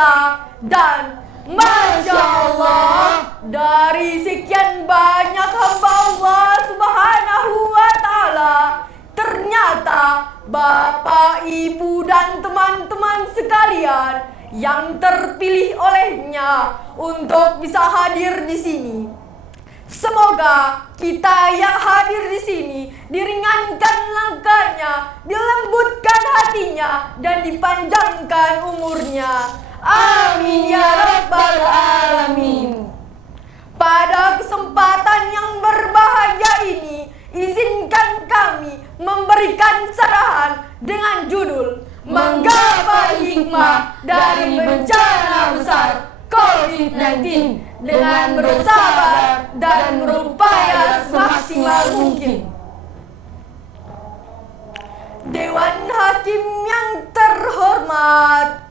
kita. Dan Masya Allah, dari sekian banyak hamba Allah Subhanahu wa Ta'ala, ternyata Bapak, Ibu, dan teman-teman sekalian yang terpilih olehnya untuk bisa hadir di sini. Semoga kita yang hadir di sini diringankan langkahnya, dilembutkan hatinya, dan dipanjangkan umurnya. Amin ya rabbal alamin. Pada kesempatan yang berbahagia ini, izinkan kami memberikan sarahan dengan judul Menggapai Hikmah dari Bencana Besar COVID-19 dengan bersabar dan berupaya semaksimal mungkin. Dewan Hakim yang terhormat,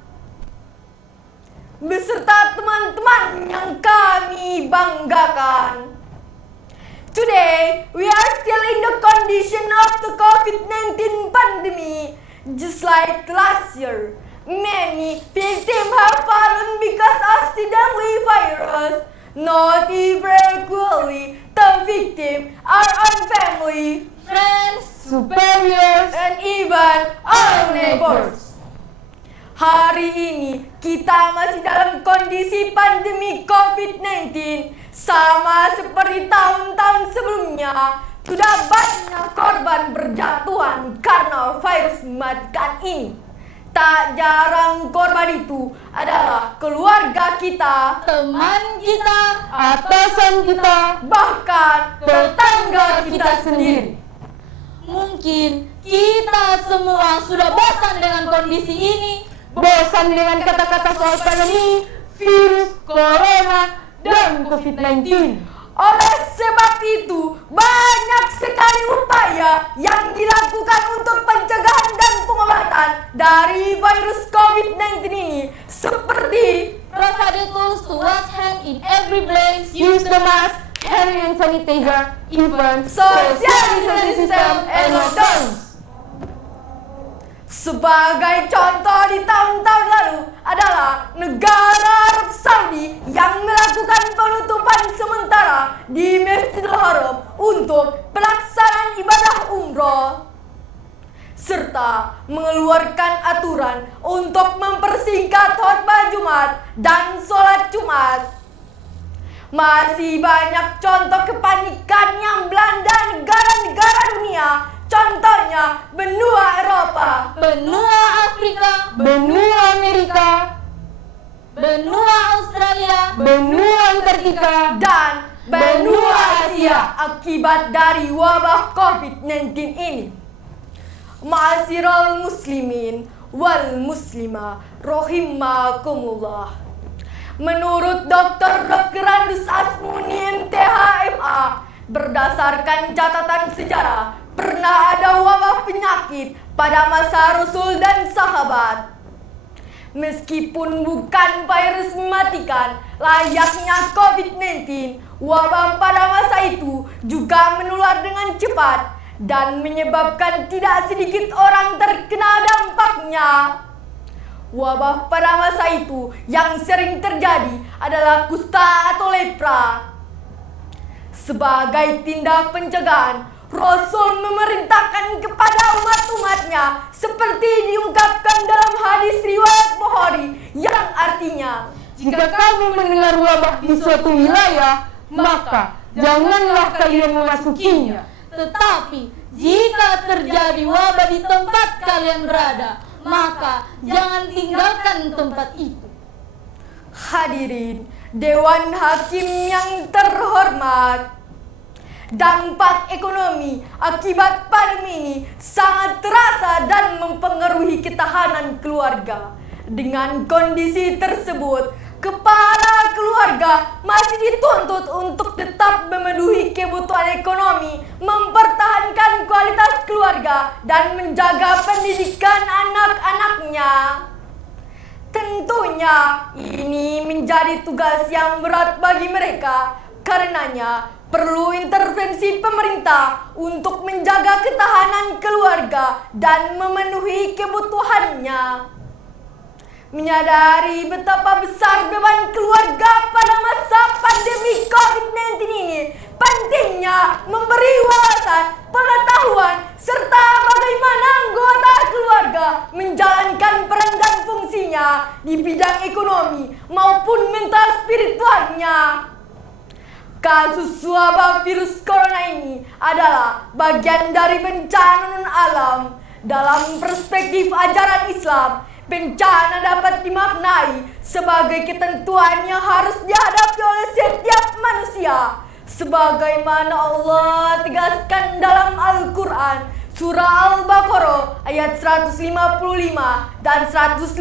beserta teman-teman yang kami banggakan. Today, we are still in the condition of the COVID-19 pandemic, just like last year. Many victims have fallen because of the deadly virus. Not even equally, the victims are our family, friends, superiors, and even our neighbors. Hari ini kita masih dalam kondisi pandemi COVID-19, sama seperti tahun-tahun sebelumnya. Sudah banyak korban berjatuhan karena virus mematikan ini. Tak jarang korban itu adalah keluarga kita, teman kita, atasan kita, bahkan tetangga kita sendiri. Mungkin kita semua sudah bosan dengan kondisi ini, bosan dengan kata-kata soal pandemi, virus, corona, dan COVID-19. Oleh sebab itu, banyak sekali upaya yang dilakukan untuk pencegahan dan pengobatan dari virus COVID-19 ini, seperti provide tools to wash hand in every place, use the mask, hand sanitizer, even social distancing system and lockdowns. Sebagai contoh di tahun-tahun lalu adalah negara Arab Saudi yang melakukan penutupan sementara di Masjidil Haram untuk pelaksanaan ibadah umroh, serta mengeluarkan aturan untuk mempersingkat khutbah Jumat dan sholat Jumat. Masih banyak contoh kepanikan yang melanda negara-negara dunia. Contohnya benua Eropa, benua Afrika, benua Amerika, benua Australia, benua Antartika, dan benua Asia akibat dari wabah COVID-19 ini. Ma'asyiral muslimin wal muslimah rahimakumullah. Menurut Dr. Randus Asmuni MTH-MA, berdasarkan catatan sejarah, pernah ada wabah penyakit pada masa Rasul dan sahabat. Meskipun bukan virus mematikan layaknya COVID-19, wabah pada masa itu juga menular dengan cepat dan menyebabkan tidak sedikit orang terkena dampaknya. Wabah pada masa itu yang sering terjadi adalah kusta atau lepra. Sebagai tindak pencegahan, Rasul memerintahkan kepada umat-umatnya seperti diungkapkan dalam hadis riwayat Bukhari yang artinya, jika kamu mendengar wabah di suatu wilayah, maka janganlah kalian memasukinya. Tetapi jika terjadi wabah di tempat kalian berada, maka jangan tinggalkan tempat itu. Hadirin Dewan Hakim yang terhormat, dampak ekonomi akibat pandemi ini sangat terasa dan mempengaruhi ketahanan keluarga. Dengan kondisi tersebut, kepala keluarga masih dituntut untuk tetap memenuhi kebutuhan ekonomi, mempertahankan kualitas keluarga, dan menjaga pendidikan anak-anaknya. Tentunya ini menjadi tugas yang berat bagi mereka. Karenanya perlu intervensi pemerintah untuk menjaga ketahanan keluarga dan memenuhi kebutuhannya. Menyadari betapa besar beban keluarga pada masa pandemi COVID-19 ini, pentingnya memberi wawasan, pengetahuan, serta bagaimana anggota keluarga menjalankan peran dan fungsinya di bidang ekonomi maupun mental spiritualnya. Kasus wabah virus corona ini adalah bagian dari bencana non-alam. Dalam perspektif ajaran Islam, bencana dapat dimaknai sebagai ketentuan yang harus dihadapi oleh setiap manusia. Sebagaimana Allah tegaskan dalam Al-Quran, Surah Al-Baqarah ayat 155 dan 156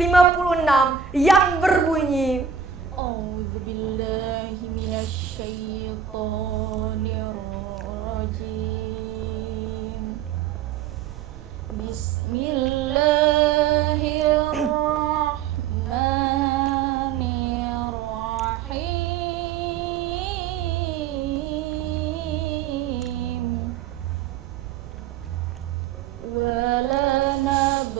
yang berbunyi, A'udzubillahi minasyaitonirrajim. Bismillahirrahmanirrahim. وَلَنَبْلُوَنَّكُمْ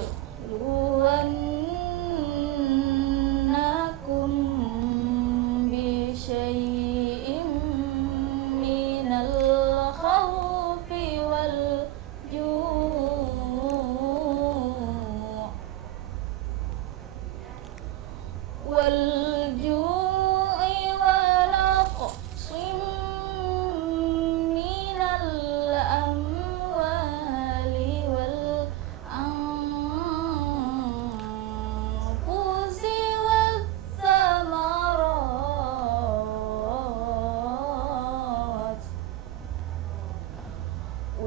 بِشَيْءٍ مِّنَ الْخَوْفِ وَالْجُوعِ وَنَقْصٍ مِّنَ الْأَمْوَالِ وَالْأَنفُسِ وَالثَّمَرَاتِ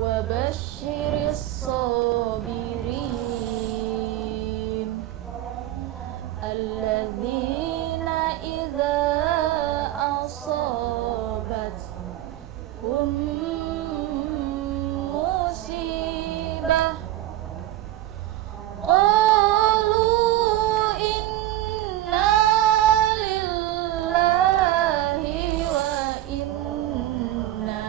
وَبَشِّرِ الصَّابِرِينَ الَّذِينَ إِذَا أَصَابَتْهُم مُّصِيبَةٌ قَالُوا إِنَّا لِلَّهِ وَإِنَّا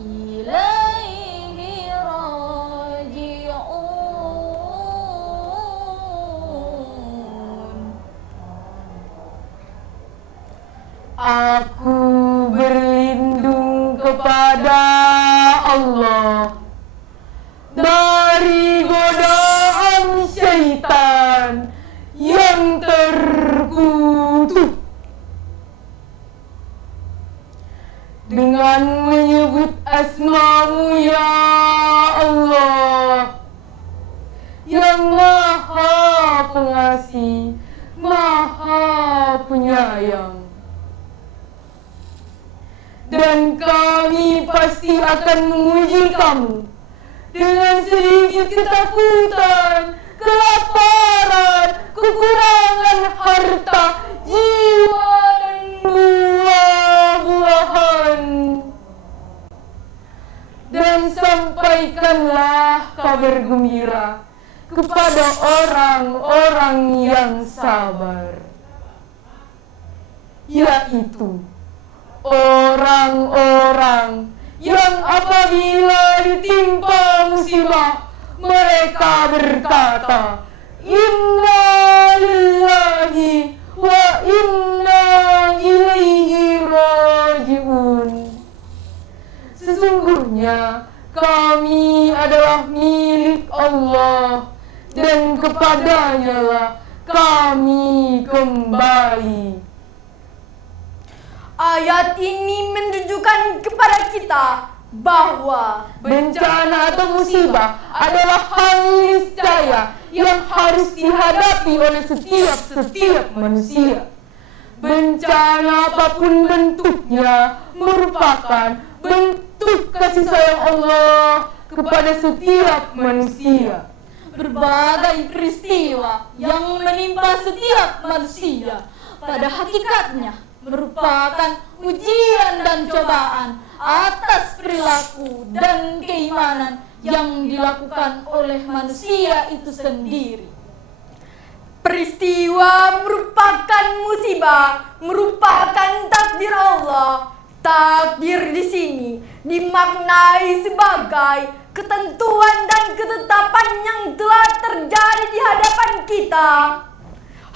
إِلَيْهِ راجعون. Aku berlindung kepada Allah dari godaan syaitan yang terkutuk. Dengan menyebut asma-Mu ya Allah, yang Maha Pengasih, Maha Penyayang. Dan kami pasti akan menguji kamu dengan sedikit ketakutan, kelaparan, kekurangan harta, jiwa, dan buah-buahan. Dan sampaikanlah kabar gembira kepada orang-orang yang sabar, yaitu orang-orang yang apabila ditimpa musibah mereka berkata, Inna lillahi wa inna ilaihi raji'un. Sesungguhnya kami adalah milik Allah dan kepadanya lah kami kembali. Ayat ini menunjukkan kepada kita bahwa bencana atau musibah adalah hal niscaya yang harus dihadapi oleh setiap manusia. Bencana apapun bentuknya merupakan bentuk kasih sayang Allah kepada setiap manusia. Berbagai peristiwa yang menimpa setiap manusia pada hakikatnya merupakan ujian dan cobaan atas perilaku dan keimanan yang dilakukan oleh manusia itu sendiri. peristiwa merupakan musibah, merupakan takdir Allah. Takdir di sini dimaknai sebagai ketentuan dan ketetapan yang telah terjadi di hadapan kita.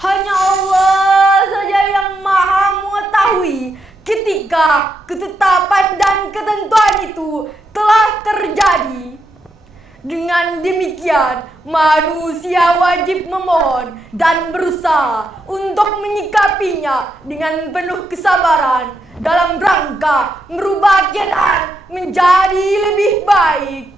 Hanya Allah saja yang maha mengetahui ketika ketetapan dan ketentuan itu telah terjadi. Dengan demikian, manusia wajib memohon dan berusaha untuk menyikapinya dengan penuh kesabaran dalam rangka merubah keadaan menjadi lebih baik.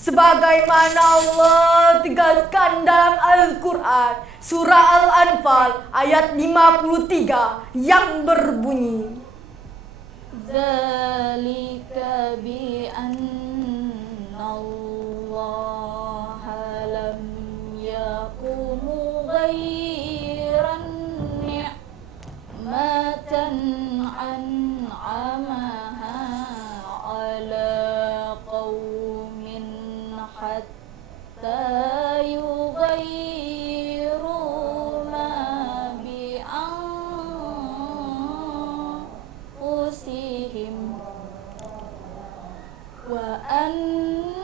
Sebagaimana Allah tegaskan dalam Al-Quran, surah Al-Anfal ayat 53 yang berbunyi, Zalika bi Allah lam yakumu ghairan ni'matan an'amaha ala qawmin hatta yughayyiru ma bi anfusihim wa annallaha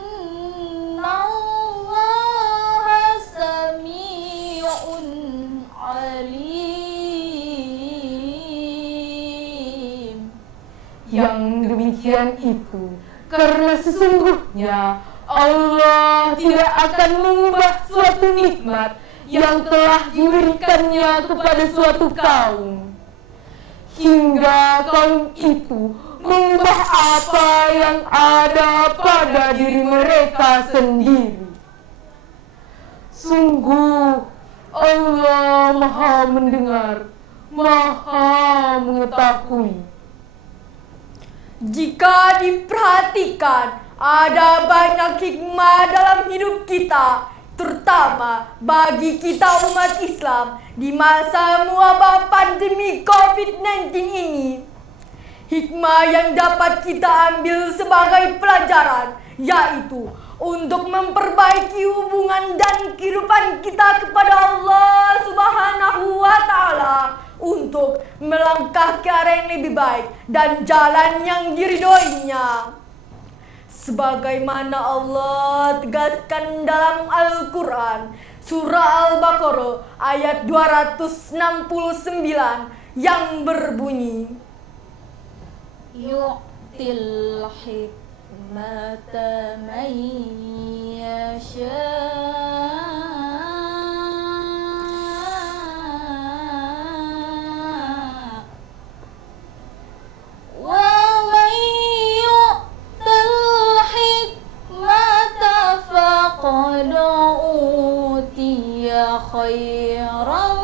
sami'un alim. Yang demikian itu karena sesungguhnya Allah tidak akan mengubah suatu nikmat yang telah diberikannya kepada suatu kaum hingga kaum itu mengubah apa yang ada pada diri mereka sendiri. Sungguh Allah Maha mendengar, Maha mengetahui. Jika diperhatikan, ada banyak hikmah dalam hidup kita, terutama bagi kita umat Islam di masa wabah pandemi COVID-19 ini. Hikmah yang dapat kita ambil sebagai pelajaran yaitu untuk memperbaiki hubungan dan kehidupan kita kepada Allah Subhanahu wa Ta'ala, untuk melangkah ke arah yang lebih baik dan jalan yang diridhoinya. Sebagaimana Allah tegaskan dalam Al-Quran, surah Al-Baqarah ayat 269 yang berbunyi, Yu'til hikmata man yasha wa man yu'til hikmata faqad utiya khairan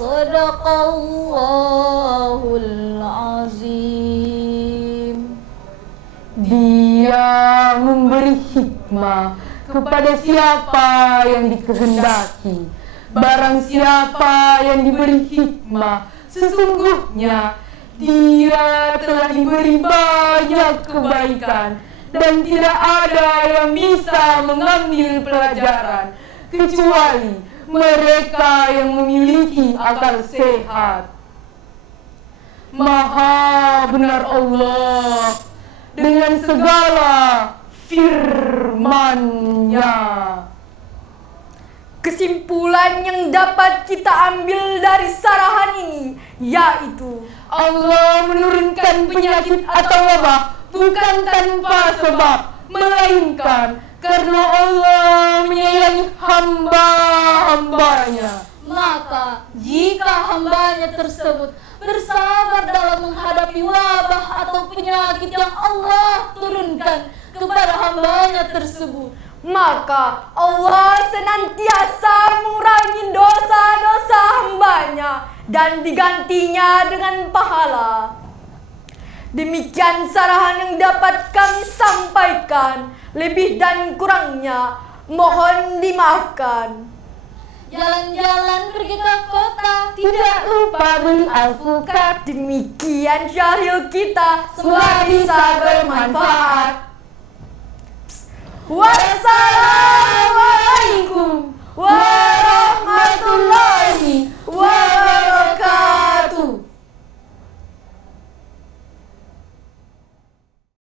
Sadaqallahul azim. Dia memberi hikmah kepada siapa yang dikehendaki. Barang siapa yang diberi hikmah, sesungguhnya dia telah diberi banyak kebaikan, dan tidak ada yang bisa mengambil pelajaran kecuali mereka yang memiliki akal sehat. Maha benar Allah dengan segala firman-Nya. Kesimpulan yang dapat kita ambil dari sarahan ini yaitu Allah menurunkan penyakit atau wabah bukan tanpa sebab, melainkan karena Allah menyayangi hamba-hambanya. Maka jika hambanya tersebut bersabar dalam menghadapi wabah atau penyakit yang Allah turunkan kepada hambanya tersebut, maka Allah senantiasa mengurangi dosa-dosa hambanya dan digantinya dengan pahala. Demikian sarahan yang dapat kami sampaikan. Lebih dan kurangnya mohon dimaafkan. Jalan-jalan pergi ke kota, Tidak lupa beli alpukat. Demikian syahil kita, Semoga bisa bermanfaat. Wassalam.